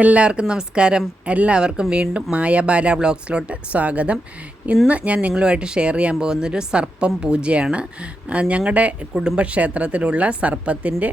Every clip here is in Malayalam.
എല്ലാവർക്കും നമസ്കാരം. എല്ലാവർക്കും വീണ്ടും മായാബാല വ്ളോഗ്സിലോട്ട് സ്വാഗതം. ഇന്ന് ഞാൻ നിങ്ങളുമായിട്ട് ഷെയർ ചെയ്യാൻ പോകുന്നൊരു സർപ്പം പൂജയാണ്. ഞങ്ങളുടെ കുടുംബക്ഷേത്രത്തിലുള്ള സർപ്പത്തിന്റെ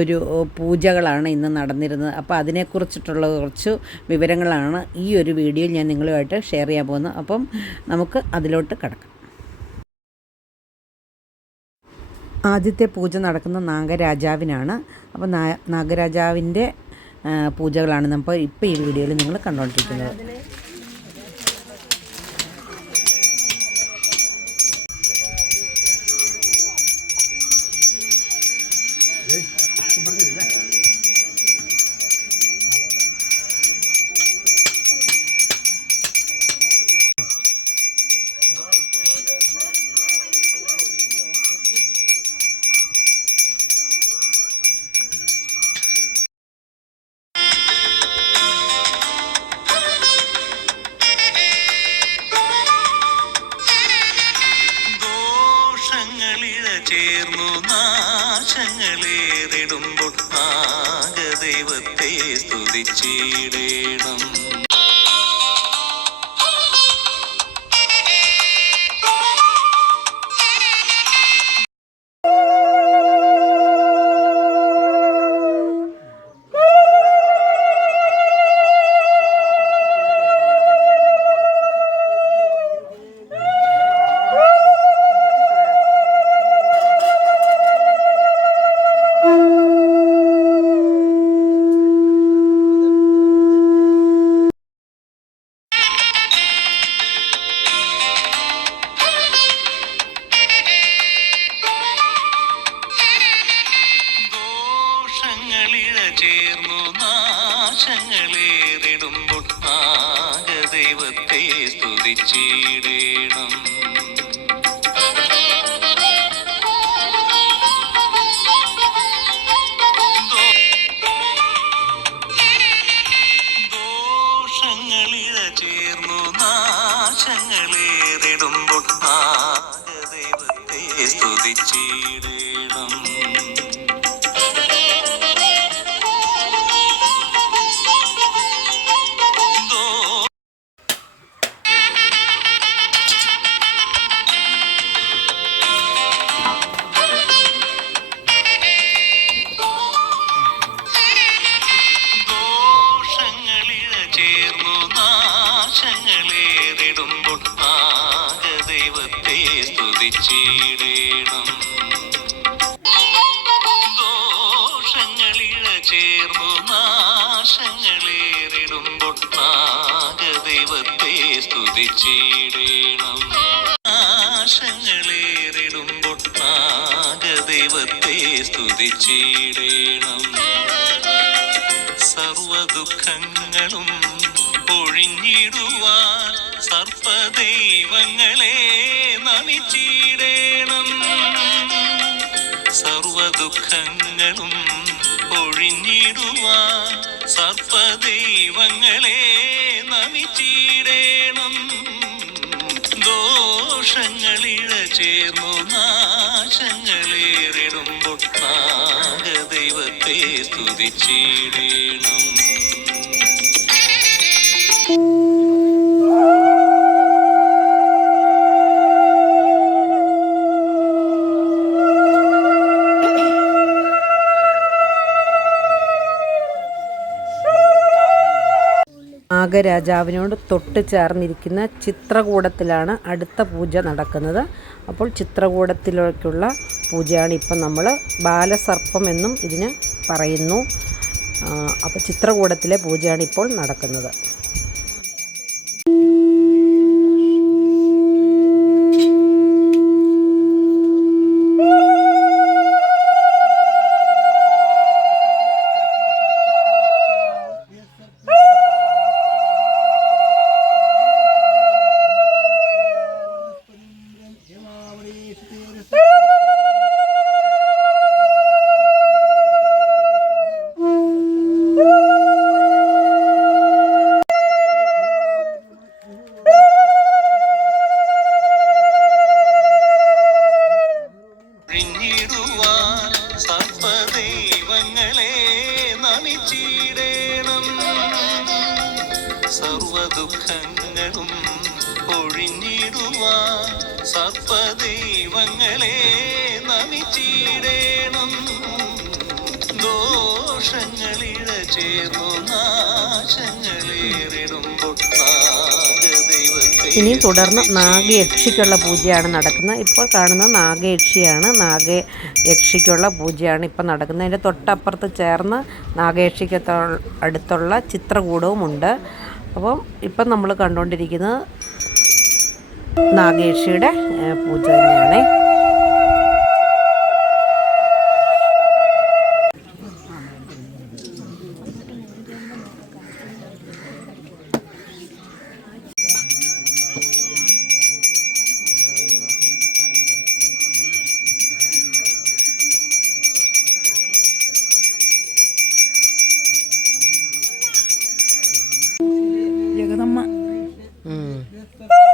ഒരു പൂജകളാണ് ഇന്ന് നടന്നിരുന്നത്. അപ്പോൾ അതിനെക്കുറിച്ചിട്ടുള്ള കുറച്ച് വിവരങ്ങളാണ് ഈ ഒരു വീഡിയോയിൽ ഞാൻ നിങ്ങളുമായിട്ട് ഷെയർ ചെയ്യാൻ പോകുന്നത്. അപ്പം നമുക്ക് അതിലോട്ട് കിടക്കാം. ആദ്യത്തെ പൂജ നടക്കുന്ന നാഗരാജാവിനാണ്. അപ്പോൾ നാ നാഗരാജാവിന്റെ പൂജകളാണ് നമ്മൾ ഇപ്പോൾ ഈ വീഡിയോയിൽ നിങ്ങൾ കണ്ടുകൊണ്ടിരിക്കുന്നത് ചേർന്നു നാശങ്ങളേറിടുമ്പോൾ ആകദൈവത്തെ സ്തുതിച്ചിടേണം ചേർന്നു നാശങ്ങളേറിടുമ്പോൾ നാഗദൈവത്തെ സ്തുതിച്ചിടേണം. ദോഷങ്ങളിഴ ചേർന്നു നാശങ്ങളേറിടുമ്പോൾ നാഗദൈവത്തെ സ്തുതിച്ചിടേണം സ്തുതിച്ചിടേണം ദോഷങ്ങളിഴ ചേർന്നു നാശങ്ങളേറിടുമ്പോൾ നാഗദൈവത്തെ സ്തുതിച്ചിടേണം. നാശങ്ങളേറിടുമ്പോൾ നാഗദൈവത്തെ സ്തുതിച്ചിടേണം. സർവദുഃഖങ്ങളും ഒഴിഞ്ഞിടുവാൻ സർപ്പദൈവങ്ങളെ നമിച്ചിടേണം സർവദുഃഖങ്ങളും ഒഴിഞ്ഞിടുവാൻ സർപ്പദൈവങ്ങളെ നമിച്ചിടേണം. ദോഷങ്ങളിഴ ചേർന്നു നാശങ്ങളേറിടുമ്പോൾ ദൈവത്തെ സ്തുതിച്ചിടേണം. നാഗരാജാവിനോട് തൊട്ട് ചേർന്നിരിക്കുന്ന ചിത്രകൂടത്തിലാണ് അടുത്ത പൂജ നടക്കുന്നത്. അപ്പോൾ ചിത്രകൂടത്തിലേക്കുള്ള പൂജയാണ് ഇപ്പം നമ്മൾ ബാലസർപ്പം എന്നും ഇതിന് പറയുന്നു. അപ്പോൾ ചിത്രകൂടത്തിലെ പൂജയാണ് ഇപ്പോൾ നടക്കുന്നത്. ദുഃഖങ്ങളും ഒഴിഞ്ഞിടുവാൻ സർപ്പദൈവങ്ങളെ നമിച്ചിടേണം. ദോഷങ്ങളിഴ ചേർന്നു നാശങ്ങളേറിടുമ്പോൾ നാഗദൈവത്തെ ഇനി തുടർന്ന് നാഗയക്ഷിക്കുള്ള പൂജയാണ് നടക്കുന്നത്. ഇപ്പോൾ കാണുന്ന നാഗയക്ഷിയാണ് നാഗയക്ഷിക്കുള്ള പൂജയാണ് ഇപ്പോൾ നടക്കുന്നത്. അതിന്റെ തൊട്ടപ്പുറത്ത് ചേർന്ന് നാഗയക്ഷിക്ക് അടുത്തുള്ള ചിത്രകൂടവുമുണ്ട്. അപ്പം ഇപ്പം നമ്മൾ കണ്ടുകൊണ്ടിരിക്കുന്നത് നാഗേഷിയുടെ പൂജ തന്നെയാണ്. Woo!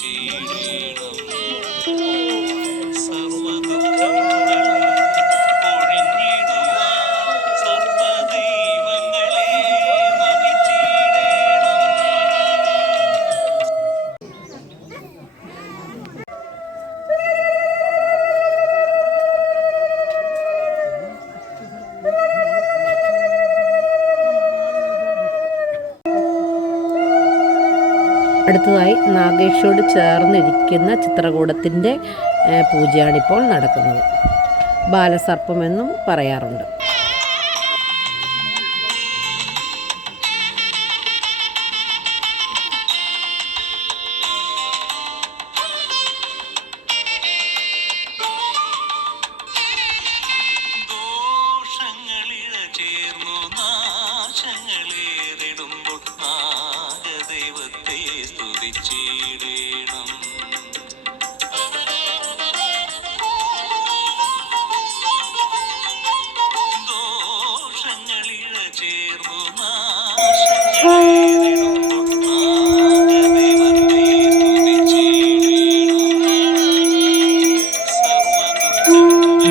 സ്തുതിച്ചിടേണം അടുത്തതായി നാഗേഷോട് ചേർന്നിരിക്കുന്ന ചിത്രകൂടത്തിന്റെ പൂജയാണിപ്പോൾ നടക്കുന്നത്. ബാലസർപ്പമെന്നും പറയാറുണ്ട്.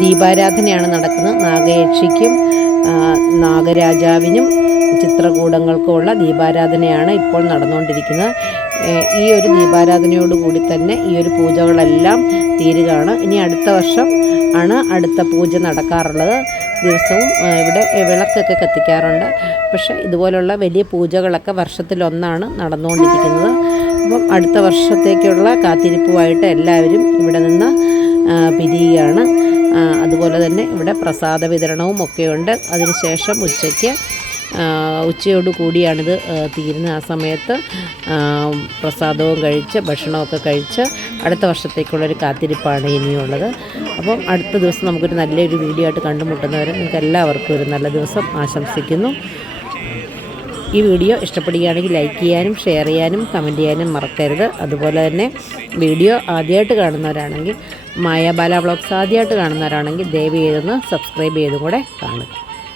ദീപാരാധനയാണ് നടക്കുന്നത്. നാഗയക്ഷിക്കും ആ, ചിത്രകൂടങ്ങൾക്കുമുള്ള ദീപാരാധനയാണ് ഇപ്പോൾ നടന്നുകൊണ്ടിരിക്കുന്നത്. ഈ ഒരു ദീപാരാധനയോടുകൂടി തന്നെ ഈ ഒരു പൂജകളെല്ലാം തീരുകയാണ്. ഇനി അടുത്ത വർഷം ആണ് അടുത്ത പൂജ നടക്കാറുള്ളത്. ദിവസവും ഇവിടെ വിളക്കൊക്കെ കത്തിക്കാറുണ്ട്. പക്ഷേ ഇതുപോലുള്ള വലിയ പൂജകളൊക്കെ വർഷത്തിലൊന്നാണ് നടന്നുകൊണ്ടിരിക്കുന്നത്. അപ്പം അടുത്ത വർഷത്തേക്കുള്ള കാത്തിരിപ്പുമായിട്ട് എല്ലാവരും ഇവിടെ നിന്ന് പിരിയുകയാണ്. അതുപോലെ തന്നെ ഇവിടെ പ്രസാദ വിതരണവും ഒക്കെയുണ്ട്. അതിനുശേഷം ഉച്ചയ്ക്ക് ഉച്ചയോട് കൂടിയാണിത് ആ, തീരുന്നത് ആ സമയത്ത് പ്രസാദവും കഴിച്ച് ഭക്ഷണമൊക്കെ കഴിച്ച് അടുത്ത വർഷത്തേക്കുള്ളൊരു കാത്തിരിപ്പാണ് ഇനിയുള്ളത്. അപ്പം അടുത്ത ദിവസം നമുക്കൊരു നല്ലൊരു വീഡിയോ ആയിട്ട് കണ്ടുമുട്ടുന്നവരെ നിങ്ങൾക്ക് എല്ലാവർക്കും ഒരു നല്ല ദിവസം ആശംസിക്കുന്നു. ഈ വീഡിയോ ഇഷ്ടപ്പെടുകയാണെങ്കിൽ ലൈക്ക് ചെയ്യാനും ഷെയർ ചെയ്യാനും കമന്റ് ചെയ്യാനും മറക്കരുത്. അതുപോലെ തന്നെ വീഡിയോ ആദ്യമായിട്ട് കാണുന്നവരാണെങ്കിൽ മായാബാല വ്ളോഗ്സ് ആദ്യമായിട്ട് കാണുന്നവരാണെങ്കിൽ ദയവ് ചെയ്തൊന്ന് സബ്സ്ക്രൈബ് ചെയ്തും കൂടെ കാണുക.